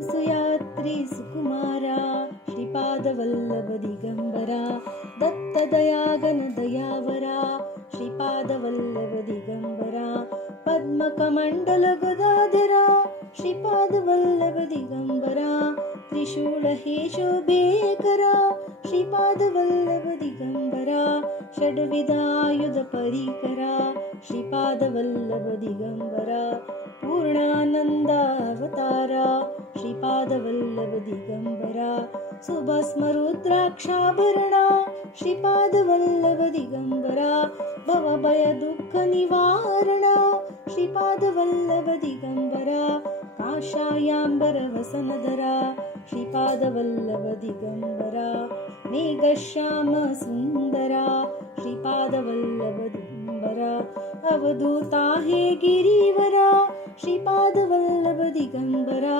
सुयात्री सुकुमारा श्रीपादवल्लभ दिगंबरा दत्तदयागन दयावरा श्रीपादवल्लभ दिगंबरा पद्मकमंडल गदाधरा श्रीपादवल्लभ दिगंबरा त्रिशूलहे शोभेकरा श्रीपादवल्लभ दिगंबरा षड्विधायुध परिकरा श्रीपादवल्लभ दिगंबरा पूर्णानंदावतारा श्रीपादवल्लभ दिगंबरा सुभस्मरुद्राक्षाभरणा श्रीपादवल्लभ दिगंबरा भवभय दुःख निवारणा श्रीपादवल्लभ दिगंबरा काषायाम्बर वसनधरा श्रीपादवल्लभ दिगंबरा मेघश्याम सुंदरा श्रीपादवल्लभ दिगंबरा अवधूता हे गिरीवरा श्रीपादवल्लभ दिगंबरा